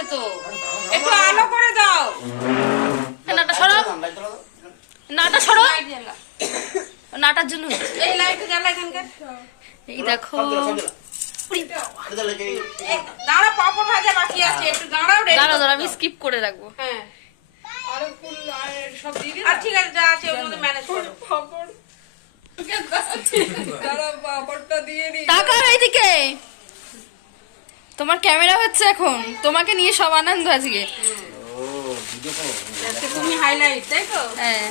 লাগছে তো, একটু আলো করে দাও। নাটা সরাও, নাটা সরাও, নাটার জন্য এই লাইট জ্বালা এখানকার। এই দেখো দাঁড়া, পাপড় ভাজা বাকি আছে, একটু দাঁড়াও রে। দাঁড়াও দাঁড়াও, আমি স্কিপ করে রাখবো। হ্যাঁ আর ফুল আর সব দিয়ে দিন। আর ঠিক আছে, যা আছে ওর মধ্যে ম্যানেজ করো। পাপড় দাঁড়া, পাপড়টা দিয়ে নি। তাকাও এইদিকে, তোমার ক্যামেরা হচ্ছে এখন, তোমাকে নিয়ে সব আনন্দ আজকে। তুমি হাইলাইট, তাই তো? হ্যাঁ।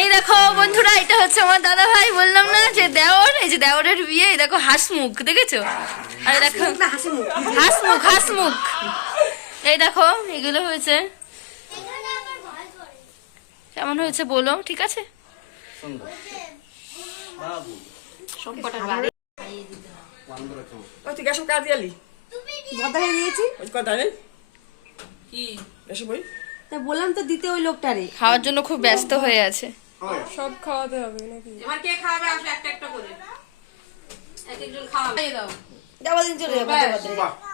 এই দেখো বন্ধুরা, এটা হচ্ছে আমার দাদা ভাই, বললাম না যে দেওর, এই যে দেওরের বিয়ে। এই দেখো হাসমুখ, দেখেছো? আর দেখো হাসমুখ, হাসমুখ। এই দেখো এগুলো হয়েছে, কেমন হয়েছে বলো? ঠিক আছে? বললাম তো দিতে ওই লোকটারে খাওয়ার জন্য খুব ব্যস্ত হয়ে আছে। সব খাওয়াতে হবে নাকি? এবার কে খাওয়াবে? আসলে একটা একটা করে এক একজন খাওয়াবে। দাও যাবো দিন চলে যাবো।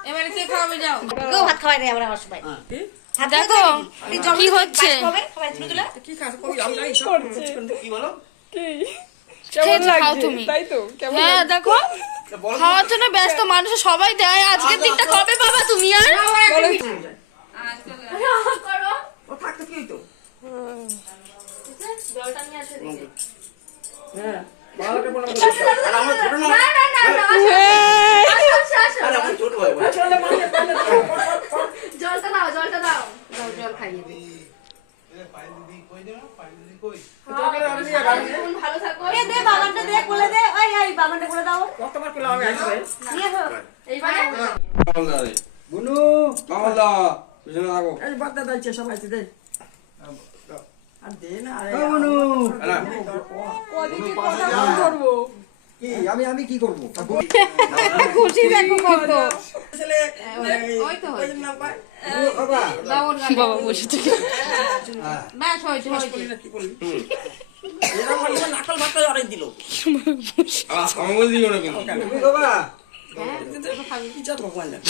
এবারে কে খাওয়াবে? যাও। কেউ ভাত খাওয়াই নাই আমরা সবাই। দেখো কি হচ্ছে, কি বলো? কি কেমন খাও তুমি? তাই তো, কেমন? হ্যাঁ দেখো, খাওয়ার জন্য ব্যস্ত মানুষ, সবাই দেয়। আজকের দিনটা কবে পাবা তুমি? আর ও থাকতে কি হইতো? জলটা নিয়ে আসে দিকে। হ্যাঁ, জলটা দাও, জলটা দাও, জল খাইয়ে দিই। ভালো থাকো। দে বাবানটা দে, কোলে দে। ওই ওই বাবানটা কোলে দাও। কতবার করলাম আমি আসবে? নিয়ে এসো। এইবারে বুনু মামলা পিছনে থাকো। এই বাদদা দাইছে সবাই দে। আর দে না আরে। ও বুনু কদিকে কথা করব? কি আমি কি করব? খুশি দেখো কত। ছেলে ওই তো ওই নাম পায়। বাবা বাবা বসে থেকে ব্যাস হয়েছে, হয়েছে। কি বলি? এরা বলল নাকল ভাত অর্ডার দিল। আমল দিও না কিন্তু তুমি বাবা কি চাপ ভগবান জানে।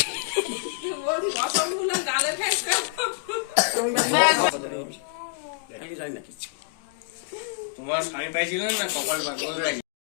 আমি জানি না কিছু। তোমার স্বামী পাইছিল না কপাল পাগল